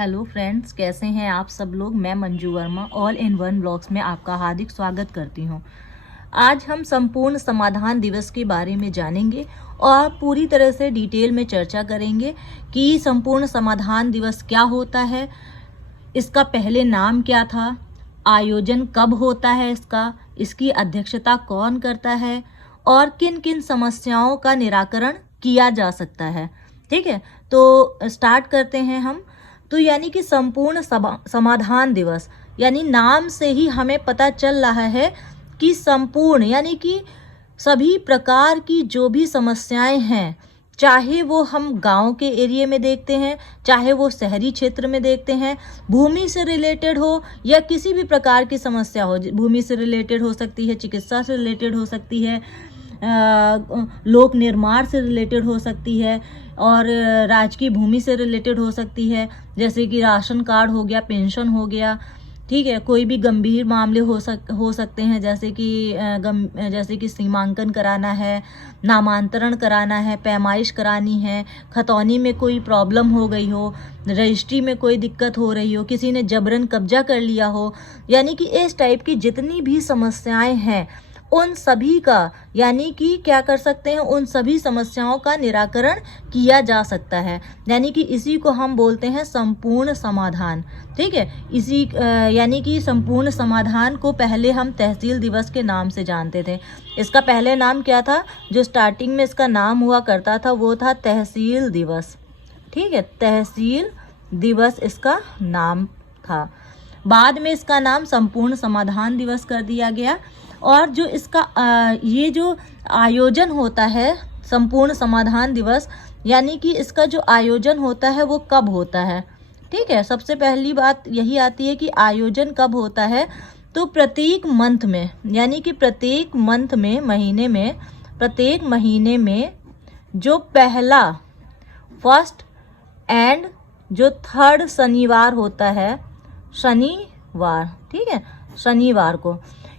Hello friends, कैसे हैं आप सब लोग। मैं Manju Verma all in one blogs में आपका हार्दिक स्वागत करती हूं। आज हम संपूर्ण समाधान दिवस के बारे में जानेंगे और पूरी तरह से डिटेल में चर्चा करेंगे कि संपूर्ण समाधान दिवस क्या होता है, इसका पहले नाम क्या था, आयोजन कब होता है इसकी अध्यक्षता कौन करता है और किन किन समस्याओं का निराकरण किया जा सकता है। ठीक है, तो स्टार्ट करते हैं हम। तो यानी कि संपूर्ण समाधान दिवस, यानी नाम से ही हमें पता चल रहा है कि संपूर्ण यानी कि सभी प्रकार की जो भी समस्याएं हैं, चाहे वो हम गांव के एरिया में देखते हैं, चाहे वो शहरी क्षेत्र में देखते हैं, भूमि से रिलेटेड हो या किसी भी प्रकार की समस्या हो, भूमि से रिलेटेड हो सकती है, चिकित्सा से रिलेटेड हो सकती है, लोक निर्माण से रिलेटेड हो सकती है और राजकीय भूमि से रिलेटेड हो सकती है, जैसे कि राशन कार्ड हो गया, पेंशन हो गया। ठीक है, कोई भी गंभीर मामले हो सकते हैं, जैसे कि सीमांकन कराना है, नामांतरण कराना है, पैमाइश करानी है, खतौनी में कोई प्रॉब्लम हो गई हो, रजिस्ट्री में कोई दिक्कत हो रही हो, किसी ने जबरन कब्जा कर लिया हो, यानी कि इस टाइप की जितनी भी समस्याएं हैं उन सभी का यानी कि क्या कर सकते हैं, उन सभी समस्याओं का निराकरण किया जा सकता है। यानी कि इसी को हम बोलते हैं संपूर्ण समाधान। ठीक है, यानी कि संपूर्ण समाधान को पहले हम तहसील दिवस के नाम से जानते थे। इसका पहले नाम क्या था, जो स्टार्टिंग में इसका नाम हुआ करता था वो था तहसील दिवस। ठीक है, तहसील दिवस इसका नाम था। बाद में इसका नाम संपूर्ण समाधान दिवस कर दिया गया। और जो इसका ये जो आयोजन होता है संपूर्ण समाधान दिवस, यानी कि इसका जो आयोजन होता है वो कब होता है। ठीक है, सबसे पहली बात यही आती है कि आयोजन कब होता है। तो प्रत्येक मंथ में, यानी कि प्रत्येक मंथ में, प्रत्येक महीने में जो पहला, फर्स्ट एंड जो थर्ड शनिवार होता है, शनिवार। ठीक है, शनिवार को,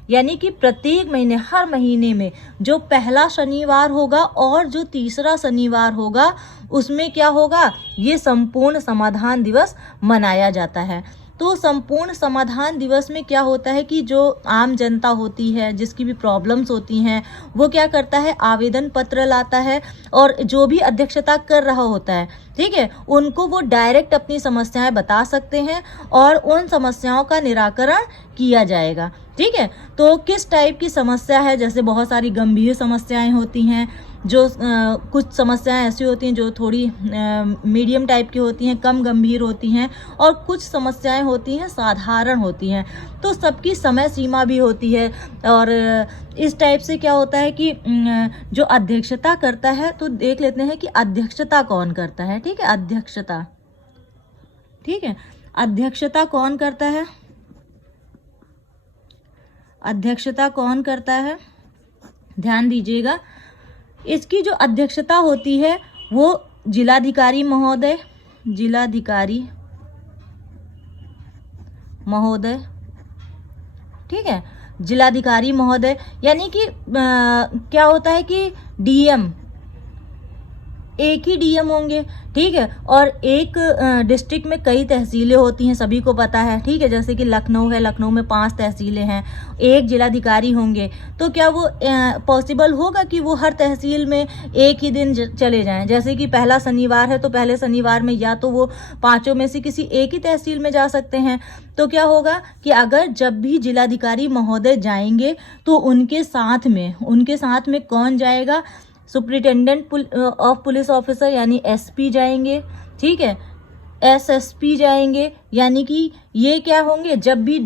यानी कि प्रत्येक महीने, हर महीने में जो पहला शनिवार होगा और जो तीसरा शनिवार होगा उसमें क्या होगा, ये संपूर्ण समाधान दिवस मनाया जाता है। तो संपूर्ण समाधान दिवस में क्या होता है कि जो आम जनता होती है, जिसकी भी प्रॉब्लम्स होती हैं, वो क्या करता है, आवेदन पत्र लाता है और जो भी अध्यक्षता कर रहा होता है, ठीक है, उनको वो डायरेक्ट अपनी समस्याएं बता सकते हैं और उन समस्याओं का निराकरण किया जाएगा। ठीक है, तो किस टाइप की समस्या है, जैसे बहुत सारी गंभीर समस्याएं होती हैं, जो कुछ समस्याएं ऐसी होती हैं जो थोड़ी मीडियम टाइप की होती हैं, कम गंभीर होती हैं, और कुछ समस्याएं होती हैं साधारण होती हैं। तो सबकी समय सीमा भी होती है। और इस टाइप से क्या होता है कि जो अध्यक्षता करता है, तो देख लेते हैं कि अध्यक्षता कौन करता है। ठीक है, अध्यक्षता, ठीक है, अध्यक्षता कौन करता है, अध्यक्षता कौन करता है, ध्यान दीजिएगा। इसकी जो अध्यक्षता होती है वो जिलाधिकारी महोदय, ठीक है, जिलाधिकारी महोदय, यानी कि क्या होता है कि डीएम, एक ही डीएम होंगे। ठीक है, और एक डिस्ट्रिक्ट में कई तहसीलें होती हैं, सभी को पता है। ठीक है, जैसे कि लखनऊ है, लखनऊ में 5 तहसीलें हैं, एक जिलाधिकारी होंगे। तो क्या वो पॉसिबल होगा कि वो हर तहसील में एक ही दिन चले जाएं। जैसे कि पहला शनिवार है तो पहले शनिवार में या तो वो 5 में से किसी एक ही तहसील में जा सकते हैं। तो क्या होगा कि अगर जब भी जिलाधिकारी महोदय जाएंगे तो उनके साथ में कौन जाएगा, सुप्रिटेंडेंट ऑफ पुलिस ऑफिसर यानी एसपी जाएंगे। ठीक है, एसएसपी जाएंगे, यानी कि ये क्या होंगे, जब भी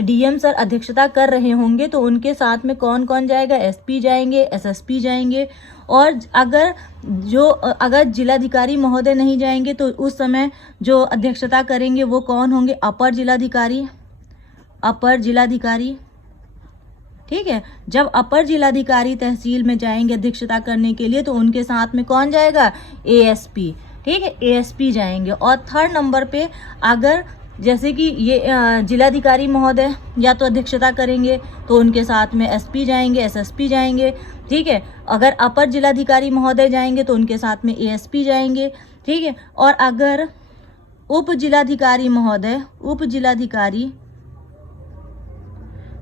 डीएम सर अध्यक्षता कर रहे होंगे तो उनके साथ में कौन कौन जाएगा, एसपी जाएंगे, एसएसपी जाएंगे। और अगर जिलाधिकारी महोदय नहीं जाएंगे तो उस समय जो अध्यक्षता करेंगे वो कौन होंगे, अपर जिलाधिकारी। ठीक है, जब अपर जिलाधिकारी तहसील में जाएंगे अध्यक्षता करने के लिए तो उनके साथ में कौन जाएगा, एएसपी। ठीक है, एएसपी जाएंगे। और थर्ड नंबर पे अगर जैसे कि ये जिलाधिकारी महोदय या तो अध्यक्षता करेंगे तो उनके साथ में एसपी जाएंगे, एसएसपी जाएंगे। ठीक है, अगर अपर जिलाधिकारी महोदय जाएंगे तो उनके साथ में एएसपी जाएंगे। ठीक है, और अगर उप जिलाधिकारी महोदय, उप जिलाधिकारी,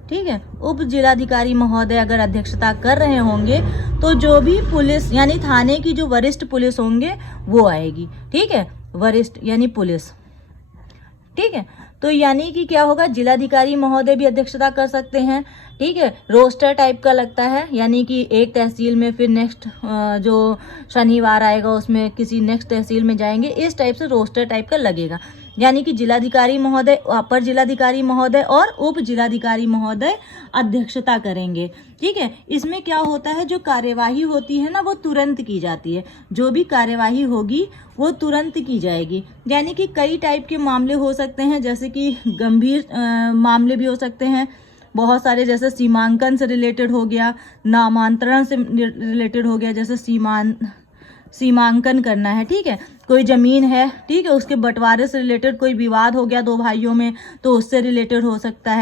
ठीक है, उप जिलाधिकारी महोदय अगर अध्यक्षता कर रहे होंगे तो जो भी पुलिस यानी थाने की जो वरिष्ठ पुलिस होंगे वो आएगी, ठीक है, वरिष्ठ यानी पुलिस, ठीक है। तो यानी कि क्या होगा, जिलाधिकारी महोदय भी अध्यक्षता कर सकते हैं, ठीक है। रोस्टर टाइप का लगता है, यानी कि एक तहसील में फिर नेक्स्ट जो शनिवार आएगा उसमें किसी नेक्स्ट तहसील में जाएंगे, इस टाइप से रोस्टर टाइप का लगेगा। यानी कि जिलाधिकारी महोदय, अपर जिलाधिकारी महोदय और उप जिलाधिकारी महोदय अध्यक्षता करेंगे, ठीक है। इसमें क्या होता है, जो कार्यवाही होती है ना वो तुरंत की जाती है, जो भी कार्यवाही होगी वो तुरंत की जाएगी। यानी कि कई टाइप के मामले हो सकते हैं, जैसे कि गंभीर मामले भी हो सकते हैं बहुत सारे, जैसे सीमांकन से रिलेटेड हो गया, नामांतरण से रिलेटेड हो गया, जैसे सीमांकन करना है, ठीक है, कोई जमीन है, ठीक है, उसके बंटवारे से रिलेटेड कोई विवाद हो गया दो भाइयों में तो उससे रिलेटेड हो सकता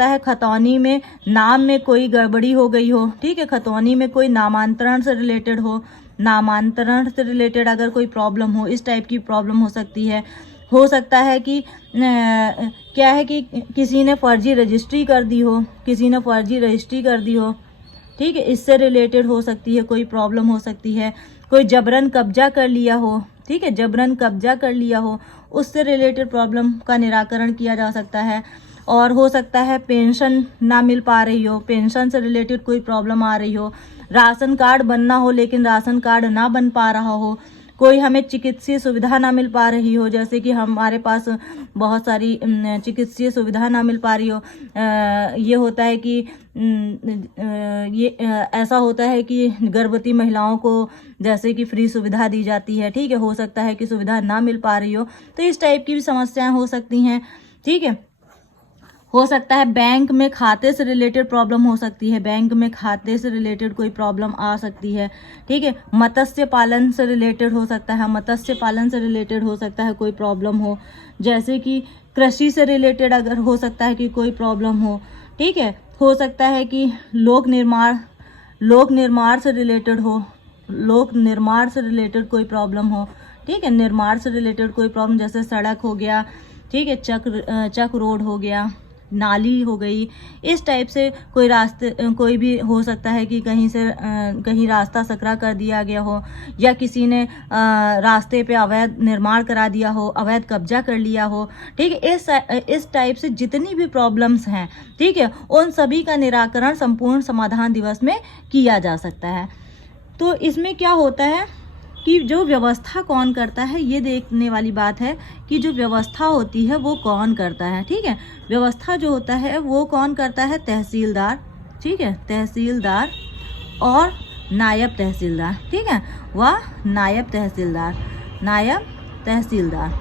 है खतौनी में नाम में कोई गड़बड़ी हो गई हो, ठीक है, खतौनी में कोई नामांतरण से रिलेटेड हो, नामांतरण से रिलेटेड अगर कोई प्रॉब्लम हो, इस टाइप की प्रॉब्लम हो सकती है। हो सकता है कि क्या है कि किसी ने फर्जी रजिस्ट्री कर दी हो, ठीक है, इससे रिलेटेड हो सकती है, कोई प्रॉब्लम हो सकती है। कोई जबरन कब्जा कर लिया हो, ठीक है, जबरन कब्जा कर लिया हो, उससे रिलेटेड प्रॉब्लम का निराकरण किया जा सकता है। और हो सकता है पेंशन ना मिल पा रही हो, पेंशन से रिलेटेड कोई प्रॉब्लम आ रही हो, राशन कार्ड बनना हो लेकिन राशन कार्ड ना बन पा रहा हो, कोई हमें चिकित्सीय सुविधा ना मिल पा रही हो, जैसे कि हमारे पास बहुत सारी चिकित्सीय सुविधा ना मिल पा रही हो। ये होता है कि ऐसा होता है कि गर्भवती महिलाओं को जैसे कि फ्री सुविधा दी जाती है, ठीक है, हो सकता है कि सुविधा ना मिल पा रही हो, तो इस टाइप की भी समस्याएं हो सकती हैं, ठीक है। हो सकता है बैंक में खाते से रिलेटेड प्रॉब्लम हो सकती है, बैंक में खाते से रिलेटेड कोई प्रॉब्लम आ सकती है, ठीक है। मत्स्य पालन से रिलेटेड हो सकता है, मत्स्य पालन से रिलेटेड हो सकता है कोई प्रॉब्लम हो, जैसे कि कृषि से रिलेटेड अगर हो सकता है कि कोई प्रॉब्लम हो, ठीक है। हो सकता है कि लोक निर्माण से रिलेटेड हो, लोक निर्माण से रिलेटेड कोई प्रॉब्लम हो, ठीक है, निर्माण से रिलेटेड कोई प्रॉब्लम, जैसे सड़क हो गया, ठीक है, चक रोड हो गया, नाली हो गई, इस टाइप से कोई भी हो सकता है कि कहीं रास्ता सकरा कर दिया गया हो, या किसी ने रास्ते पे अवैध निर्माण करा दिया हो, अवैध कब्जा कर लिया हो, ठीक है। इस टाइप से जितनी भी प्रॉब्लम्स हैं, ठीक है, उन सभी का निराकरण संपूर्ण समाधान दिवस में किया जा सकता है। तो इसमें क्या होता है कि जो व्यवस्था कौन करता है, ये देखने वाली बात है कि जो व्यवस्था होती है वो कौन करता है, ठीक है। व्यवस्था जो होता है वो कौन करता है, तहसीलदार, ठीक है, तहसीलदार और नायब तहसीलदार, ठीक है, वह नायब तहसीलदार।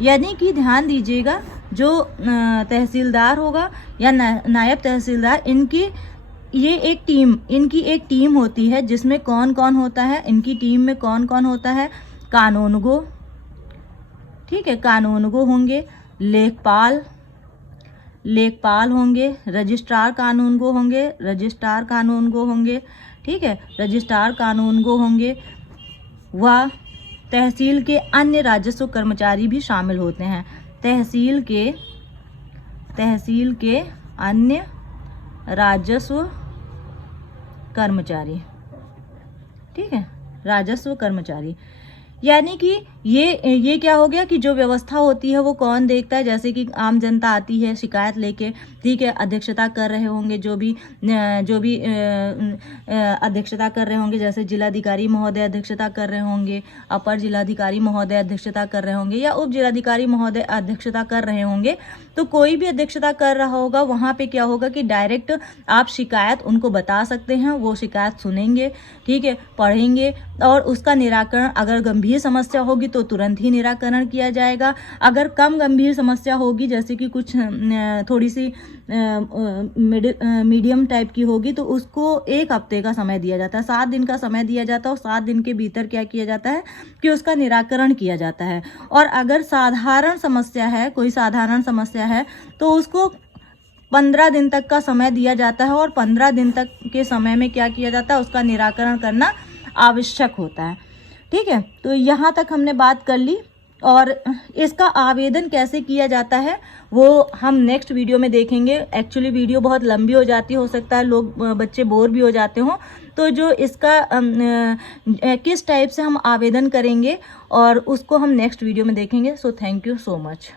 यानी कि ध्यान दीजिएगा, जो तहसीलदार होगा या नायब तहसीलदार, इनकी एक टीम होती है, जिसमें कौन कौन होता है, इनकी टीम में कौन कौन होता है, कानूनगो, ठीक है, कानूनगो होंगे, लेखपाल होंगे, रजिस्ट्रार कानूनगो होंगे, ठीक है, रजिस्ट्रार कानूनगो होंगे। व तहसील के अन्य राजस्व कर्मचारी भी शामिल होते हैं, तहसील के अन्य राजस्व कर्मचारी, ठीक है, राजस्व कर्मचारी। यानी कि ये क्या हो गया कि जो व्यवस्था होती है वो कौन देखता है, जैसे कि आम जनता आती है शिकायत लेके, ठीक है, अध्यक्षता कर रहे होंगे जो भी अध्यक्षता कर रहे होंगे, जैसे जिलाधिकारी महोदय अध्यक्षता कर रहे होंगे, अपर जिलाधिकारी महोदय अध्यक्षता कर रहे होंगे, या उप जिलाधिकारी महोदय अध्यक्षता कर रहे होंगे। तो कोई भी अध्यक्षता कर रहा होगा, वहाँ पे क्या होगा कि डायरेक्ट आप शिकायत उनको बता सकते हैं, वो शिकायत सुनेंगे, ठीक है, पढ़ेंगे, और उसका निराकरण, अगर गंभीर समस्या होगी तो तुरंत ही निराकरण किया जाएगा। अगर कम गंभीर समस्या होगी, जैसे कि कुछ थोड़ी सी मीडियम टाइप की होगी, तो उसको 1 हफ्ते का समय दिया जाता है, 7 दिन का समय दिया जाता है, और 7 दिन के भीतर क्या किया जाता है कि उसका निराकरण किया जाता है। और अगर साधारण समस्या है, कोई साधारण समस्या है, तो उसको 15 दिन तक का समय दिया जाता है, और 15 दिन तक के समय में क्या किया जाता है, उसका निराकरण करना आवश्यक होता है, ठीक है। तो यहाँ तक हमने बात कर ली और इसका आवेदन कैसे किया जाता है वो हम नेक्स्ट वीडियो में देखेंगे। एक्चुअली वीडियो बहुत लंबी हो जाती, हो सकता है लोग बच्चे बोर भी हो जाते हों। तो जो इसका किस टाइप से हम आवेदन करेंगे और उसको हम नेक्स्ट वीडियो में देखेंगे। So thank you so much.